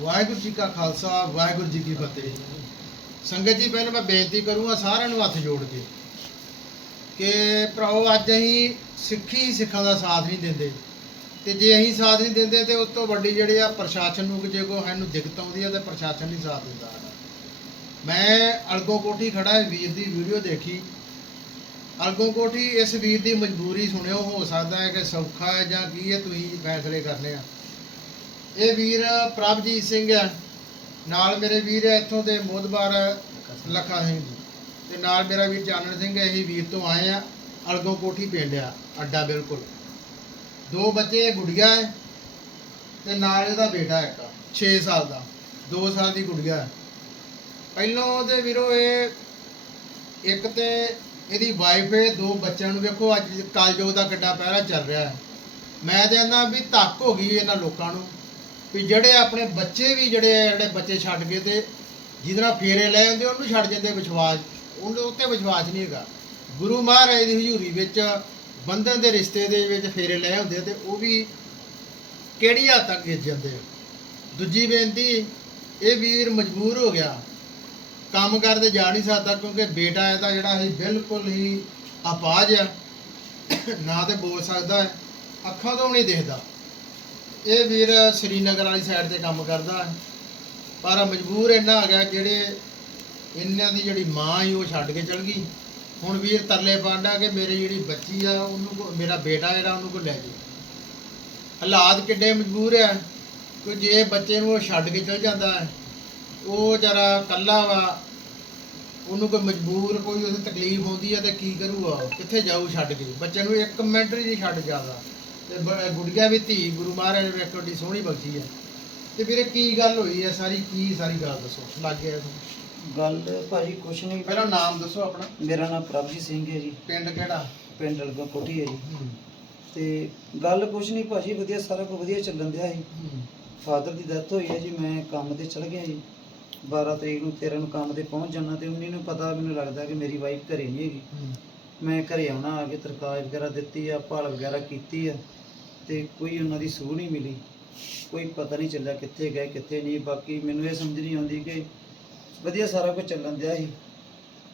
ਵਾਹਿਗੁਰੂ ਜੀ ਕਾ ਖਾਲਸਾ, ਵਾਹਿਗੁਰੂ ਜੀ ਕੀ ਫਤਿਹ। ਸੰਗਤ ਜੀ, ਪਹਿਲਾਂ ਮੈਂ ਬੇਨਤੀ ਕਰੂੰਗਾ ਸਾਰਿਆਂ ਨੂੰ ਹੱਥ ਜੋੜ ਕੇ ਕਿ ਭਰਾਓ, ਅੱਜ ਅਸੀਂ ਸਿੱਖੀ ਸਿੱਖਾਂ ਦਾ ਸਾਥ ਨਹੀਂ ਦਿੰਦੇ। ਤੇ ਜੇ ਅਸੀਂ ਸਾਥ ਨਹੀਂ ਦਿੰਦੇ, ਤੇ ਉਸ ਤੋਂ ਵੱਡੀ ਜਿਹੜੀ ਆ ਪ੍ਰਸ਼ਾਸਨ ਨੂੰ ਕਿ ਜੇ ਕੋਈ ਸਾਨੂੰ ਦਿੱਕਤ ਆਉਂਦੀ ਆ, ਤੇ ਪ੍ਰਸ਼ਾਸਨ ਨਹੀਂ ਸਾਥ ਦਿੰਦਾ ਸਾਡਾ ਮੈਂ ਅਲਗੋ ਕੋਠੀ ਖੜਾ ਵੀਰ ਦੀ ਵੀਡੀਓ ਦੇਖੀ। ਅਲਗੋ ਕੋਠੀ ਇਸ ਵੀਰ ਦੀ ਮਜਬੂਰੀ ਸੁਣਿਓ, ਹੋ ਸਕਦਾ ਹੈ ਕਿ ਸੌਖਾ ਹੈ ਜਾਂ ਕੀ ਹੈ, ਤੁਸੀਂ ਫੈਸਲੇ ਕਰਨੇ ਆ। ਇਹ ਵੀਰ ਪ੍ਰਭਜੀਤ ਸਿੰਘ ਹੈ। ਨਾਲ ਮੇਰੇ ਵੀਰ ਹੈ ਇੱਥੋਂ ਦੇ ਮੋਦਬਾਰ ਲੱਖਾ ਸਿੰਘ ਜੀ। ਤੇ ਨਾਲ ਮੇਰਾ ਵੀਰ ਚਾਨਣ ਸਿੰਘ ਹੈ, ਇਹੀ ਵੀਰ ਤੋਂ ਆਏ ਆ ਅਲਗੋ ਕੋਠੀ ਪਿੰਡ ਆ, ਅੱਡਾ ਬਿਲਕੁਲ। ਦੋ ਬੱਚੇ ਗੁੜੀਆ ਹੈ ਤੇ ਨਾਲ ਇਹਦਾ ਬੇਟਾ ਇੱਕ 6 ਸਾਲ ਦਾ। 2 ਸਾਲ ਦੀ ਗੁੜੀਆ ਹੈ। ਪਹਿਲੋਂ ਉਹਦੇ ਵੀਰੋ ਇਹ ਇੱਕ ਤੇ ਇਹਦੀ ਵਾਈਫ ਹੈ, ਦੋ ਬੱਚਿਆਂ ਨੂੰ ਵੇਖੋ, ਅੱਜ ਕਾਲਜੋਗ ਦਾ ਕਿੱਡਾ ਪਹਿਰਾ ਚੱਲ ਰਿਹਾ ਹੈ। ਮੈਂ ਤੇ ਕਹਿੰਦਾ ਵੀ ਧੱਕ ਹੋ ਗਈ ਇਹਨਾਂ ਲੋਕਾਂ ਨੂੰ। ਵੀ ਜਿਹੜੇ ਆਪਣੇ ਬੱਚੇ ਵੀ ਜਿਹੜੇ ਆ, ਜਿਹੜੇ ਬੱਚੇ ਛੱਡ ਗਏ ਤੇ ਜਿਹਦੇ ਨਾਲ ਫੇਰੇ ਲੈ ਜਾਂਦੇ ਉਹਨੂੰ ਛੱਡ ਜਾਂਦੇ ਵਿਸ਼ਵਾਸ। ਉਹਦੇ ਉੱਤੇ ਵਿਸ਼ਵਾਸ ਨਹੀਂ ਹੈਗਾ। ਗੁਰੂ ਮਹਾਰਾਜ ਦੀ ਹਜ਼ੂਰੀ ਵਿੱਚ ਬੰਧਨ ਦੇ ਰਿਸ਼ਤੇ ਦੇ ਵਿੱਚ ਫੇਰੇ ਲੈ ਹੁੰਦੇ ਤੇ ਉਹ ਵੀ ਕਿਹੜੀ ਹੱਦ ਤੱਕ ਗਿਰ ਜਾਂਦੇ ਆ? ਦੂਜੀ ਬੇਨਤੀ ਇਹ ਵੀਰ ਮਜਬੂਰ ਹੋ ਗਿਆ। ਕੰਮ ਕਰਦੇ ਜਾ ਨਹੀਂ ਸਕਦਾ ਕਿਉਂਕਿ ਬੇਟਾ ਇਹਦਾ ਜਿਹੜਾ ਹੈ ਬਿਲਕੁਲ ਹੀ ਅਪਾਹਜ ਆ। ਨਾ ਤੇ ਬੋਲ ਸਕਦਾ ਹੈ ਅੱਖਾਂ ਤੋਂ ਵੀ ਨਹੀਂ ਦੇਖਦਾ। ਇਹ ਵੀਰ ਸ੍ਰੀਨਗਰ ਵਾਲੀ ਸਾਈਡ ਤੇ ਕੰਮ ਕਰਦਾ ਹੈ। ਪਰ ਮਜਬੂਰ ਇੰਨਾ ਆ ਗਿਆ ਜਿਹੜੇ ਇਹਨਾਂ ਦੀ ਜਿਹੜੀ ਮਾਂ ਹੀ ਉਹ ਛੱਡ ਕੇ ਚਲ ਗਈ। ਹੁਣ ਵੀਰ ਤਰਲੇ ਪਾਂਡਾ ਕਿ ਮੇਰੀ ਜਿਹੜੀ ਬੱਚੀ ਆ, ਉਹਨੂੰ ਕੋ- ਮੇਰਾ ਬੇਟਾ ਜਿਹੜਾ, ਉਹਨੂੰ ਕੋ ਲੈ ਜੇ ਹਾਲਾਤ ਕਿੱਡੇ ਮਜਬੂਰ ਆ। ਕਿ ਜੇ ਬੱਚੇ ਨੂੰ ਉਹ ਛੱਡ ਕੇ ਚਲ ਜਾਂਦਾ ਹੈ, ਉਹ ਜਰਾ ਕੱਲਾ ਵਾ। ਉਹਨੂੰ ਕੋਈ ਮਜਬੂਰ ਕੋਈ ਉਹਦੀ ਤਕਲੀਫ ਹੁੰਦੀ ਹੈ ਤੇ ਕੀ ਕਰੂਗਾ ਕਿੱਥੇ ਜਾਊ ਛੱਡ ਕੇ? ਬੱਚੇ ਨੂੰ ਇੱਕ ਮਿੰਟ ਨਹੀਂ ਛੱਡ ਜਾਂਦਾ। ਤੇ ਗੁੜੀਆ ਵੀ ਧੀ ਗੁਰੂ ਮਹਾਰਾਜ ਨੇ ਵੇਖੋ ਡੀ ਸੋਹਣੀ ਬਖਸ਼ੀ ਹੈ। ਤੇ ਵੀਰੇ ਕੀ ਗੱਲ ਹੋਈ ਹੈ? ਸਾਰੀ ਕੀ ਸਾਰੀ ਗੱਲ ਦੱਸੋ? ਲੱਗ ਗਿਆ ਤੁਹਾਨੂੰ। ਗੱਲ ਭਾਜੀ ਕੁਛ ਨਹੀਂ। ਪਹਿਲਾਂ ਨਾਮ ਦੱਸੋ ਆਪਣਾ। ਮੇਰਾ ਨਾਮ ਪ੍ਰਭਜੀਤ ਸਿੰਘ ਹੈ ਜੀ। ਪਿੰਡ ਕਿਹੜਾ? ਪਿੰਡ ਲਗਾ ਕੋਠੀ ਹੈ ਜੀ। ਤੇ ਗੱਲ ਕੁਛ ਨਹੀਂ ਭਾਜੀ ਵਧੀਆ ਸਾਰਾ ਕੁਝ ਵਧੀਆ ਚੱਲਣ ਦਿਆ ਸੀ। ਹੂੰ, ਫਾਦਰ ਦੀ ਡੈਥ ਹੋਈ ਹੈ ਜੀ ਮੈਂ ਕੰਮ ਤੇ ਚਲ ਗਿਆ ਜੀ। 12 ਤਰੀਕ ਨੂੰ 13 ਨੂੰ ਕੰਮ ਤੇ ਪਹੁੰਚ ਜਾਣਾ ਤੇ ਉਹਨੀ ਨੂੰ ਪਤਾ ਮੈਨੂੰ ਲੱਗਦਾ ਕਿ ਮੇਰੀ ਵਾਈਫ ਘਰੇ ਨਹੀਂ ਹੈਗੀ। ਮੈਂ ਘਰੇ ਆਉਣਾ ਆ ਕੇ ਤਰਕਾਜ ਵਗੈਰਾ ਦਿੱਤੀ ਆ ਭਾਲ ਵਗੈਰਾ ਕੀਤੀ ਆ। ਤੇ ਕੋਈ ਉਹਨਾਂ ਦੀ ਸੂਹ ਨਹੀਂ ਮਿਲੀ। ਕੋਈ ਪਤਾ ਨਹੀਂ ਚੱਲਿਆ ਕਿੱਥੇ ਗਏ, ਕਿੱਥੇ ਨਹੀਂ। ਬਾਕੀ ਮੈਨੂੰ ਇਹ ਸਮਝ ਨਹੀਂ ਆਉਂਦੀ ਕਿ ਵਧੀਆ ਸਾਰਾ ਕੁਝ ਚੱਲਣ ਦਿਆ ਸੀ।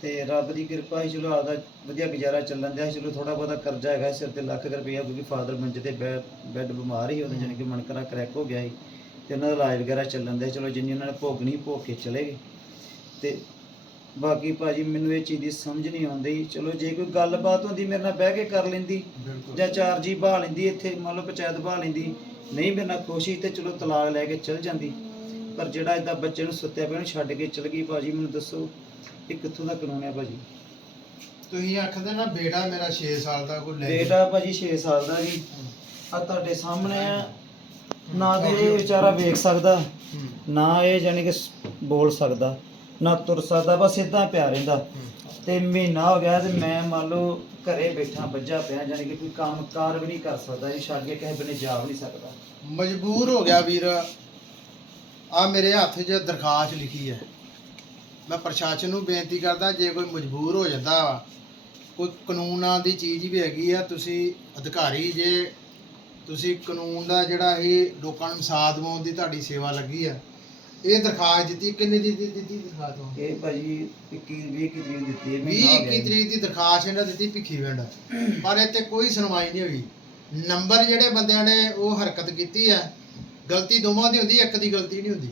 ਤੇ ਰੱਬ ਦੀ ਕਿਰਪਾ ਸੀ, ਚਲੋ ਆਦਾ ਵਧੀਆ ਗੁਜ਼ਾਰਾ ਚੱਲਣ ਦਿਆ ਸੀ। ਚਲੋ ਥੋੜਾ ਬਹੁਤਾ ਕਰਜ਼ਾ ਹੈਗਾ ਸਿਰ ਤੇ ਲੱਖ ਕੁ ਰੁਪਈਆ, ਕਿਉਂਕਿ ਫਾਦਰ ਮੰਜੇ ਤੇ ਬੈ- ਬੈੱਡ ਬਿਮਾਰ ਹੀ ਉਹਦੇ ਜਾਣੀ ਕਿ ਮਣਕਰਾ ਕਰੈਕ ਹੋ ਗਿਆ ਸੀ। ਤੇ ਉਹਨਾਂ ਦਾ ਇਲਾਜ ਵਗੈਰਾ ਚੱਲਣ ਦਿਆ ਚਲੋ ਜਿੰਨੀ ਉਹਨਾਂ ਨੇ ਭੋਗਣੀ ਭੋਗ ਕੇ ਚਲੇ ਗਏ। ਤੇ ਬਾਕੀ ਭਾਜੀ ਮੈਨੂੰ ਇਹ ਚੀਜ਼ ਦੀ ਸਮਝ ਨਹੀਂ ਆਉਂਦੀ। ਚਲੋ ਜੇ ਕੋਈ ਗੱਲਬਾਤ ਹੁੰਦੀ ਮੇਰੇ ਨਾਲ ਬਹਿ ਕੇ ਕਰ ਲੈਂਦੀ ਜਾਂ ਚਾਰ ਜੀ ਬਹਾ ਲੈਂਦੀ ਇੱਥੇ ਮੰਨ ਲਓ ਪੰਚਾਇਤ ਬਹਾ ਲੈਂਦੀ ਨਹੀਂ ਮੇਰੇ ਨਾਲ ਖੁਸ਼ੀ ਤੇ ਚਲੋ ਤਲਾਕ ਲੈ ਕੇ ਚਲ ਜਾਂਦੀ। ਪਰ ਜਿਹੜਾ ਇਦਾਂ ਬੱਚੇ ਨੂੰ ਸੁੱਤਿਆ ਪਿਆ ਨੂੰ ਛੱਡ ਕੇ ਚਲ ਗਈ ਭਾਜੀ ਮੈਨੂੰ ਦੱਸੋ ਇਹ ਕਿੱਥੋਂ ਦਾ ਕਾਨੂੰਨ ਹੈ ਭਾਜੀ? ਤੁਸੀਂ ਆਖਦੇ ਨਾ ਬੇਟਾ ਮੇਰਾ 6 ਸਾਲ ਦਾ ਕੋਈ ਲੈ। ਬੇਟਾ ਭਾਜੀ 6 ਸਾਲ ਦਾ ਜੀ। ਆ ਤੁਹਾਡੇ ਸਾਹਮਣੇ ਆ। ਨਾ ਤੇ ਇਹ ਵਿਚਾਰਾ ਵੇਖ ਸਕਦਾ ਨਾ ਇਹ ਜਾਨੀ ਕਿ ਬੋਲ ਸਕਦਾ। ਨਾ ਤੁਰ ਸਕਦਾ, ਬਸ ਇਦਾਂ ਪਿਆ ਰਹਿੰਦਾ। ਤੇ ਮਹੀਨਾ ਹੋ ਗਿਆ ਤੇ ਮੈਂ ਮੰਨ ਲਓ ਘਰੇ ਬੈਠਾ ਬੱਜਾ ਪਿਆ ਜਾਨੀ ਕਿ ਕੋਈ ਕੰਮ ਕਾਰ ਵੀ ਨਹੀਂ ਕਰ ਸਕਦਾ ਇਹ ਛੱਡ ਕਿਸੇ ਬਨੇ ਜਾ ਵੀ ਨਹੀਂ ਸਕਦਾ। ਮਜਬੂਰ ਹੋ ਗਿਆ ਵੀਰ। ਆ ਮੇਰੇ ਹੱਥ 'ਚ ਦਰਖਾਸਤ ਲਿਖੀ ਹੈ। ਮੈਂ ਪ੍ਰਸ਼ਾਸਨ ਨੂੰ ਬੇਨਤੀ ਕਰਦਾ, ਜੇ ਕੋਈ ਮਜਬੂਰ ਹੋ ਜਾਂਦਾ ਵਾ ਕੋਈ ਕਾਨੂੰਨਾਂ ਦੀ ਚੀਜ਼ ਵੀ ਹੈਗੀ ਆ, ਤੁਸੀਂ ਅਧਿਕਾਰੀ ਜੇ, ਤੁਸੀਂ ਕਾਨੂੰਨ ਦਾ ਜਿਹੜਾ ਇਹ ਲੋਕਾਂ ਨੂੰ ਸਾਥ ਦਿਵਾਉਣ ਦੀ ਤੁਹਾਡੀ ਸੇਵਾ ਲੱਗੀ ਆ ਇਹ ਦਰਖਾਸਤ ਦਿੱਤੀ ਕਿੰਨੇ ਦੀ ਦਿੱਤੀ ਦਿੱਤੀ ਦਰਖਾਸਤ ਉਹ? ਇਹ ਭਾਜੀ 21 20 ਕੀ ਤਰੀਕ ਦਿੱਤੀ ਹੈ 20 ਮਹੀਨਾ ਹੋ ਗਿਆ 21 ਤਰੀਕ ਦੀ ਦਰਖਾਸਤ ਇਹਨਾਂ ਦਿੱਤੀ ਭਿੱਖੀ ਵਿੰਡ ਪਰ ਇੱਥੇ ਕੋਈ ਸੁਣਵਾਈ ਨਹੀਂ ਹੋਈ। ਨੰਬਰ ਜਿਹੜੇ ਬੰਦਿਆਂ ਨੇ ਉਹ ਹਰਕਤ ਕੀਤੀ ਹੈ ਗਲਤੀ ਦੋਵਾਂ ਦੀ ਹੁੰਦੀ ਇੱਕ ਦੀ ਗਲਤੀ ਨਹੀਂ ਹੁੰਦੀ।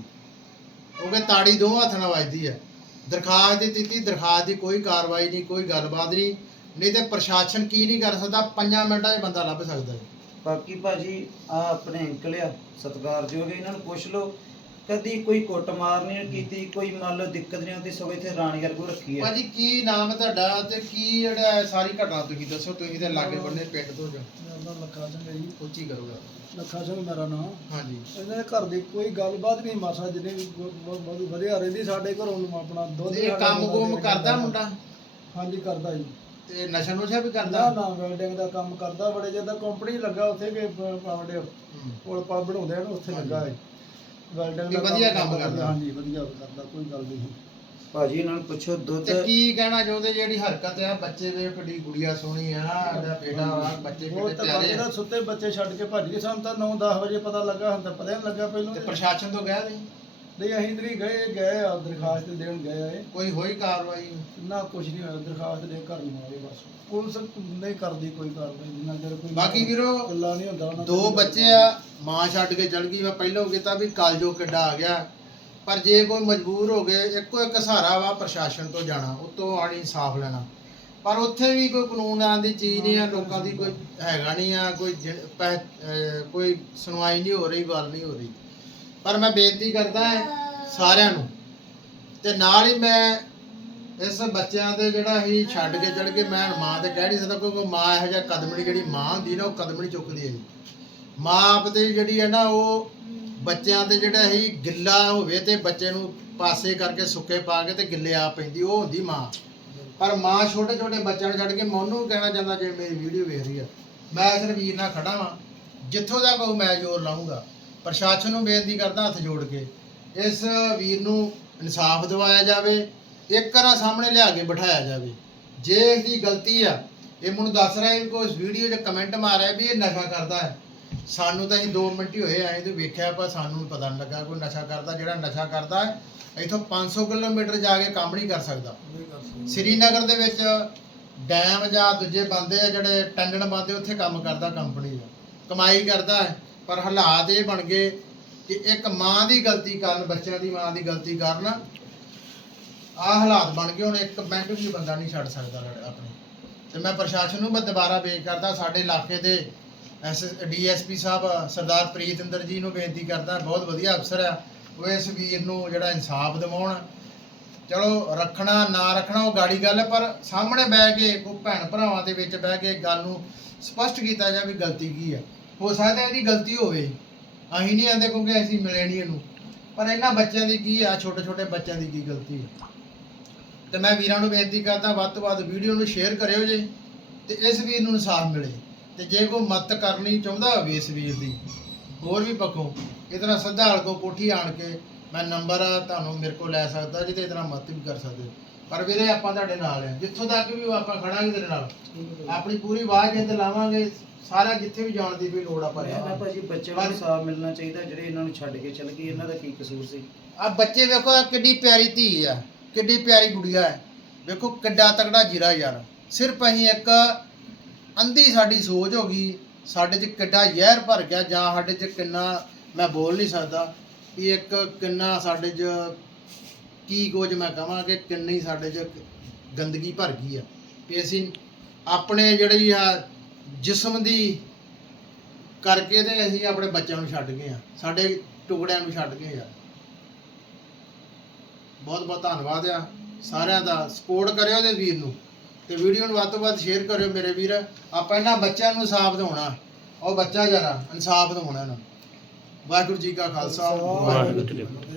ਕਿਉਂਕਿ ਤਾੜੀ ਦੋਵਾਂ ਹੱਥਾਂ ਨਾਲ ਵੱਜਦੀ ਹੈ। ਦਰਖਾਸਤ ਦੀ ਦਿੱਤੀ ਦਰਖਾਸਤ ਦੀ ਕੋਈ ਕਾਰਵਾਈ ਨਹੀਂ ਕੋਈ ਗੱਲਬਾਤ ਨਹੀਂ। ਨਹੀਂ ਤੇ ਪ੍ਰਸ਼ਾਸਨ ਕੀ ਨਹੀਂ ਕਰ ਸਕਦਾ ਪੰਜਾਂ ਮਿੰਟਾਂ 'ਚ ਬੰਦਾ ਲੱਭ ਸਕਦਾ ਹੈ ਬਾਕੀ ਭਾਜੀ ਆ ਆਪਣੇ ਅੰਕਲ ਆ ਸਤਿਕਾਰਯੋਗ ਇਹਨਾਂ ਨੂੰ ਪੁੱਛ ਲਓ। ਕਦੀ ਕੋਈ ਕੁੱਟਮਾਰ ਨਹੀਂ ਕੀਤੀ ਕੋਈ ਮੰਨ ਲਓ ਦਿੱਕਤ ਨਹੀਂ ਆਉਂਦੀ ਸਗੋਂ ਇੱਥੇ ਰਾਣੀ ਵਰਗੂ ਰੱਖੀ ਹੈ ਭਾਜੀ ਕੀ ਨਾਮ ਹੈ ਤੁਹਾਡਾ ਤੇ ਕੀ ਜਿਹੜਾ ਹੈ ਸਾਰੀ ਘਟਨਾ ਤੁਸੀਂ ਦੱਸੋ ਤੁਸੀਂ ਤੇ ਲਾਗੇ ਬੰਨੇ ਪਿੰਡ ਤੋਂ ਜੋ? ਮੇਰਾ ਨਾਮ ਲੱਖਾ ਸਿੰਘ ਹੈ ਜੀ। ਉੱਚੀ ਕਰੋਗਾ? ਲੱਖਾ ਸਿੰਘ ਮੇਰਾ ਨਾਮ। ਹਾਂਜੀ। ਇਹਨਾਂ ਦੇ ਘਰ ਦੀ ਕੋਈ ਗੱਲਬਾਤ ਨਹੀਂ ਮਾਸਾ ਜਿਹਨੇ ਵੀ ਬਹੁਤ ਬਹੁਤ ਵਧੀਆ ਰਹਿੰਦੀ ਸਾਡੇ ਘਰੋਂ ਨੂੰ ਆਪਣਾ ਦੁੱਧ ਇਹ ਸਾਡਾ ਕੰਮ ਕੁਮ ਕਰਦਾ। ਮੁੰਡਾ? ਹਾਂਜੀ ਕਰਦਾ ਜੀ। ਤੇ ਨਸ਼ਾ ਨੁਸ਼ਾ ਵੀ ਨਾ ਕਰਦਾ? ਨਾ ਵੈਲਡਿੰਗ ਦਾ ਕੰਮ ਕਰਦਾ ਬੜੇ ਜ਼ਿਆਦਾ ਕੰਪਨੀ ਲੱਗਾ ਉੱਥੇ ਕਿ ਪਾਵੜੇ ਹੂੰ। ਪੁਲ ਪਾ ਬਣਾਉਂਦੇ ਆ ਨਾ ਉੱਥੇ ਲੱਗਾ ਹੈ। ਵੈਲਡਿੰਗ ਵੀ ਵਧੀਆ ਕੰਮ ਕਰਦਾ। ਹਾਂਜੀ ਵਧੀਆ ਕਰਦਾ ਕੋਈ ਗੱਲ ਨਹੀਂ। ਭਾਜੀ ਇਹਨਾਂ ਨੂੰ ਪੁੱਛੋ ਦੁੱਧ। ਤੇ ਕੀ ਕਹਿਣਾ ਚਾਹੁੰਦੇ ਜਿਹੜੀ ਹਰਕਤ ਆ ਬੱਚੇ ਦੇ ਕਿੱਡੀ ਗੁੜੀਆ ਸੋਹਣੀ ਆ ਸਾਡਾ ਬੇਟਾ ਵਾ ਬੱਚੇ ਉਹ ਕਿੱਡੇ ਤਾਂ ਪਿਆਰੇ ਆ? ਦਾ ਸੁੱਤੇ ਬੱਚੇ ਛੱਡ ਕੇ ਭੱਜ ਗਏ ਸਾਨੂੰ ਤਾਂ 9-10 ਵਜੇ ਪਤਾ ਲੱਗਾ ਹੁਣ ਤਾਂ ਪਤਾ ਨਹੀਂ ਲੱਗਾ ਤੇ ਪਹਿਲਾਂ ਪ੍ਰਸ਼ਾਸਨ ਤੋਂ ਗਿਆ ਨਹੀਂ? ਨਹੀਂ ਅਸੀਂ ਤੇ ਨਹੀਂ ਗਏ ਗਏ ਆ ਦਰਖਾਸਤ ਦੇਣ ਗਏ ਆਏ ਕੋਈ ਹੋਈ ਕਾਰਵਾਈ? ਨਾ ਕੁਝ ਨਹੀਂ ਹੋਇਆ ਦਰਖਾਸਤ ਦੇ ਘਰ ਨੂੰ ਆਏ ਬਸ। ਪੁਲਿਸ ਨਹੀਂ ਕਰਦੀ ਕੋਈ ਕਾਰਵਾਈ ਜਿੰਨਾ ਚਿਰ ਕੋਈ ਬਾਕੀ ਵੀਰੋ ਗੱਲਾਂ ਨਹੀਂ ਹੁੰਦਾ ਉਹਨਾਂ ਦੋ। ਬੱਚੇ ਆ ਮਾਂ ਛੱਡ ਕੇ ਚਲ ਗਈ। ਮੈਂ ਪਹਿਲਾਂ ਕੀਤਾ ਵੀ ਕਾਲਜੋ ਕਿੱਡਾ ਆ ਗਿਆ। ਪਰ ਜੇ ਕੋਈ ਮਜਬੂਰ ਹੋ ਗਏ, ਇੱਕੋ ਇੱਕ ਸਹਾਰਾ ਵਾ ਪ੍ਰਸ਼ਾਸਨ ਤੋਂ ਜਾਣਾ, ਉਤੋਂ ਆਣੀ ਇਨਸਾਫ ਲੈਣਾ। ਪਰ ਉੱਥੇ ਵੀ ਕੋਈ ਕਾਨੂੰਨ ਕਾਨੂੰਨਾਂ ਦੀ ਚੀਜ਼ ਨਹੀਂ ਆ, ਲੋਕਾਂ ਦੀ ਕੋਈ ਹੈਗਾ ਨਹੀਂ ਆ, ਕੋਈ ਜਿ- ਪੈ- ਕੋਈ ਸੁਣਵਾਈ ਨਹੀਂ ਹੋ ਰਹੀ, ਗੱਲ ਨਹੀਂ ਹੋ ਰਹੀ। ਪਰ ਮੈਂ ਬੇਨਤੀ ਕਰਦਾ ਸਾਰਿਆਂ ਨੂੰ, ਤੇ ਨਾਲ ਹੀ ਮੈਂ ਇਸ ਬੱਚਿਆਂ ਦੇ ਜਿਹੜਾ ਹੀ ਛੱਡ ਕੇ ਚੜ ਕੇ ਮੈਂ ਮਾਂ ਤੇ ਕਹਿ ਨਹੀਂ ਸਕਦਾ ਕਿਉਂਕਿ ਮਾਂ ਇਹੋ ਜਿਹਾ ਕਦਮ ਨਹੀਂ ਜਿਹੜੀ ਮਾਂ ਹੁੰਦੀ ਨਾ, ਉਹ ਕਦਮ ਨਹੀਂ ਚੁੱਕਦੀ ਹੈ ਜੀ ਮਾਂ ਆਪ ਤੇ ਜਿਹੜੀ ਹੈ ਨਾ ਉਹ ਬੱਚਿਆਂ ਤੇ ਜਿਹੜਾ ਹੀ ਗਿੱਲਾ ਹੋਵੇ ਤੇ ਬੱਚੇ ਨੂੰ ਪਾਸੇ ਕਰਕੇ ਸੁੱਕੇ ਪਾ ਕੇ ਤੇ ਗਿੱਲੇ ਆ ਪੈਂਦੀ, ਉਹ ਹੁੰਦੀ ਮਾਂ। ਪਰ ਮਾਂ ਛੋਟੇ ਛੋਟੇ ਬੱਚਿਆਂ ਨੂੰ ਛੱਡ ਕੇ ਮੈਂ ਉਹਨੂੰ ਕਹਿਣਾ ਚਾਹੁੰਦਾ ਜੇ ਮੇਰੀ ਵੀਡੀਓ ਵੇਖ ਰਹੀ ਆ। ਮੈਂ ਇਸ ਵੀਰ ਨਾਲ ਖੜਾ ਵਾਂ, ਜਿੱਥੋਂ ਤੱਕ ਉਹ ਮੈਂ ਜ਼ੋਰ ਲਾਉਂਗਾ ਪ੍ਰਸ਼ਾਸਨ ਨੂੰ ਬੇਨਤੀ ਕਰਦਾ ਹੱਥ ਜੋੜ ਕੇ ਇਸ ਵੀਰ ਨੂੰ ਇਨਸਾਫ ਦਿਵਾਇਆ ਜਾਵੇ, ਇੱਕ ਵਾਰ ਸਾਹਮਣੇ ਲਿਆ ਕੇ ਬਿਠਾਇਆ ਜਾਵੇ। ਜੇ ਇਸ ਦੀ ਗਲਤੀ ਆ, ਇਹ ਮੈਨੂੰ ਦੱਸ ਰਿਹਾ ਵੀ ਕੋਈ ਵੀਡੀਓ 'ਚ ਕਮੈਂਟ ਮਾਰਿਆ ਵੀ ਇਹ ਨਸ਼ਾ ਕਰਦਾ ਹੈ। ਸਾਨੂੰ ਤਾਂ ਅਸੀਂ 2 ਮਿੰਟ ਹੀ ਹੋਏ ਆਏ ਤੇ ਵੇਖਿਆ ਪਰ ਸਾਨੂੰ ਪਤਾ ਨਹੀਂ ਲੱਗਾ ਕੋਈ ਨਸ਼ਾ ਕਰਦਾ, ਜਿਹੜਾ ਨਸ਼ਾ ਕਰਦਾ ਹੈ ਇੱਥੋਂ 500 ਕਿਲੋਮੀਟਰ ਜਾ ਕੇ ਕੰਮ ਨਹੀਂ ਕਰ ਸਕਦਾ। ਸ੍ਰੀਨਗਰ ਦੇ ਵਿੱਚ ਡੈਮ ਜਾਂ ਦੂਜੇ ਬੰਦੇ ਆ ਜਿਹੜੇ ਟੰਡਣ ਬੰਦੇ, ਉੱਥੇ ਕੰਮ ਕਰਦਾ ਕੰਪਨੀ ਦਾ। ਕਮਾਈ ਕਰਦਾ, ਪਰ ਹਾਲਾਤ ਇਹ ਬਣ ਗਏ ਕਿ ਇੱਕ ਮਾਂ ਦੀ ਗਲਤੀ ਕਾਰਨ, ਬੱਚਿਆਂ ਦੀ ਮਾਂ ਦੀ ਗਲਤੀ ਕਾਰਨ ਆਹ ਹਾਲਾਤ ਬਣ ਗਏ। ਹੁਣ ਇੱਕ ਮਿੰਟ ਵੀ ਬੰਦਾ ਨਹੀਂ ਛੱਡ ਸਕਦਾ ਆਪਣੇ। ਤੇ ਮੈਂ ਪ੍ਰਸ਼ਾਸਨ ਨੂੰ ਮੈਂ ਦੁਬਾਰਾ ਬੇਨਤੀ ਕਰਦਾ, ਸਾਡੇ ਇਲਾਕੇ ਦੇ ਐਸ ਡੀਐਸਪੀ ਸਾਹਿਬ, ਸਰਦਾਰ ਪ੍ਰੀਤਿੰਦਰ ਜੀ ਨੂੰ ਬੇਨਤੀ ਕਰਦਾ, ਬਹੁਤ ਵਧੀਆ ਅਫਸਰ ਆ। ਉਹ ਇਸ ਵੀਰ ਨੂੰ ਜਿਹੜਾ ਇਨਸਾਫ ਦਿਵਾਉਣ। ਚਲੋ, ਰੱਖਣਾ, ਨਾ ਰੱਖਣਾ, ਉਹ ਗਾੜੀ ਗੱਲ ਹੈ ਪਰ ਸਾਹਮਣੇ ਬਹਿ ਕੇ, ਕੋਈ ਭੈਣ ਭਰਾਵਾਂ ਦੇ ਵਿੱਚ ਬਹਿ ਕੇ ਗੱਲ ਨੂੰ ਸਪਸ਼ਟ ਕੀਤਾ ਜਾ ਵੀ ਗਲਤੀ ਕੀ ਹੈ ਹੋ ਸਕਦਾ ਇਹਦੀ ਗਲਤੀ ਹੋਵੇ। ਅਸੀਂ ਨਹੀਂ ਆਂਦੇ ਕਿਉਂਕਿ ਅਸੀਂ ਮਿਲੇ ਨਹੀਂ ਇਹਨੂੰ। ਪਰ ਇਹਨਾਂ ਬੱਚਿਆਂ ਦੀ ਕੀ ਆ ਛੋਟੇ ਛੋਟੇ ਬੱਚਿਆਂ ਦੀ ਕੀ ਗਲਤੀ ਹੈ ਤੇ ਮੈਂ ਵੀਰਾਂ ਨੂੰ ਬੇਨਤੀ ਕਰਦਾ, ਵੱਧ ਤੋਂ ਵੱਧ ਵੀਡੀਓ ਨੂੰ ਸ਼ੇਅਰ ਕਰਿਓ ਜੇ, ਤੇ ਇਸ ਵੀਰ ਨੂੰ ਇਨਸਾਫ ਮਿਲੇ। ਤੇ ਜੇ ਕੋਈ ਮਦਦ ਕਰਨੀ ਚਾਹੁੰਦਾ ਹੋਵੇ ਇਸ ਵੀਰ ਦੀ ਹੋਰ ਵੀ ਪੱਖੋਂ ਇਤਨਾ ਸਿੱਧਾ ਕੋ ਕੋਠੀ ਆਣ ਕੇ ਮੈਂ ਨੰਬਰ ਤੁਹਾਨੂੰ ਮੇਰੇ ਕੋਲ ਲੈ ਸਕਦਾ ਜੀ ਤੇ ਇਤਨਾ ਮਦਦ ਵੀ ਕਰ ਸਕਦੇ। ਪਰ ਵੀਰੇ ਆਪਾਂ ਤੁਹਾਡੇ ਨਾਲ ਆ ਜਿੱਥੋਂ ਤੱਕ ਵੀ ਆਪਾਂ ਖੜਾਂਗੇ ਤੇਰੇ ਨਾਲ ਆਪਣੀ ਪੂਰੀ ਆਵਾਜ਼ ਜਿੱਦ ਲਾਵਾਂਗੇ ਸਾਰਾ ਜਿੱਥੇ ਵੀ ਜਾਣ ਦੀ ਵੀ ਲੋੜ ਆਪਾਂ ਮੈਂ ਨਾ ਭਾਜੀ ਬੱਚਿਆਂ ਨੂੰ ਇਨਸਾਫ ਮਿਲਣਾ ਚਾਹੀਦਾ ਜਿਹੜੇ ਇਹਨਾਂ ਨੂੰ ਛੱਡ ਕੇ ਚਲ ਗਏ ਇਹਨਾਂ ਦਾ ਕੀ ਕਸੂਰ ਸੀ? ਆ ਬੱਚੇ ਵੇਖੋ ਆਹ ਕਿੱਡੀ ਪਿਆਰੀ ਧੀ ਆ ਕਿੱਡੀ ਪਿਆਰੀ ਗੁੜੀਆ ਹੈ। ਵੇਖੋ ਕਿੱਡਾ ਤਗੜਾ ਜੀਰਾ ਯਾਰ ਸਿਰਫ ਅਸੀਂ ਇੱਕ ਅੰਧੀ ਸਾਡੀ ਸੋਚ ਹੋ ਗਈ, ਸਾਡੇ 'ਚ ਕਿੱਡਾ ਜ਼ਹਿਰ ਭਰ ਗਿਆ ਜਾਂ ਸਾਡੇ 'ਚ ਕਿੰਨਾ, ਮੈਂ ਬੋਲ ਨਹੀਂ ਸਕਦਾ ਵੀ ਇੱਕ ਕਿੰਨਾ ਸਾਡੇ 'ਚ ਕੀ ਕੁਝ ਮੈਂ ਕਹਾਂ ਕਿ ਕਿੰਨੀ ਸਾਡੇ 'ਚ ਗੰਦਗੀ ਭਰ ਗਈ ਆ। ਵੀ ਅਸੀਂ ਆਪਣੇ ਜਿਹੜੀ ਆ ਜਿਸਮ ਦੀ ਕਰਕੇ ਤੇ ਅਸੀਂ ਆਪਣੇ ਬੱਚਿਆਂ ਨੂੰ ਛੱਡ ਗਏ ਆ, ਸਾਡੇ ਟੁਕੜਿਆਂ ਨੂੰ ਛੱਡ ਗਏ ਆ। ਬਹੁਤ ਬਹੁਤ ਧੰਨਵਾਦ ਆ ਸਾਰਿਆਂ ਦਾ, ਸਪੋਰਟ ਕਰਿਓ ਤੇ ਵੀਰ ਨੂੰ। ਤੇ ਵੀਡੀਓ ਨੂੰ ਵੱਧ ਤੋਂ ਵੱਧ ਸ਼ੇਅਰ ਕਰਿਓ ਮੇਰੇ ਵੀਰ। ਆਪਾਂ ਇਹਨਾਂ ਬੱਚਿਆਂ ਨੂੰ ਇਨਸਾਫ ਦਿਵਾਉਣਾ। ਉਹ ਬੱਚਾ ਜਰਾ ਇਨਸਾਫ ਦਿਵਾਉਣਾ ਇਹਨਾਂ ਨੂੰ। ਵਾਹਿਗੁਰੂ ਜੀ ਕਾ ਖਾਲਸਾ ਵਾਹਿਗੁਰੂ ਜੀ ਕੀ ਫਤਿਹ।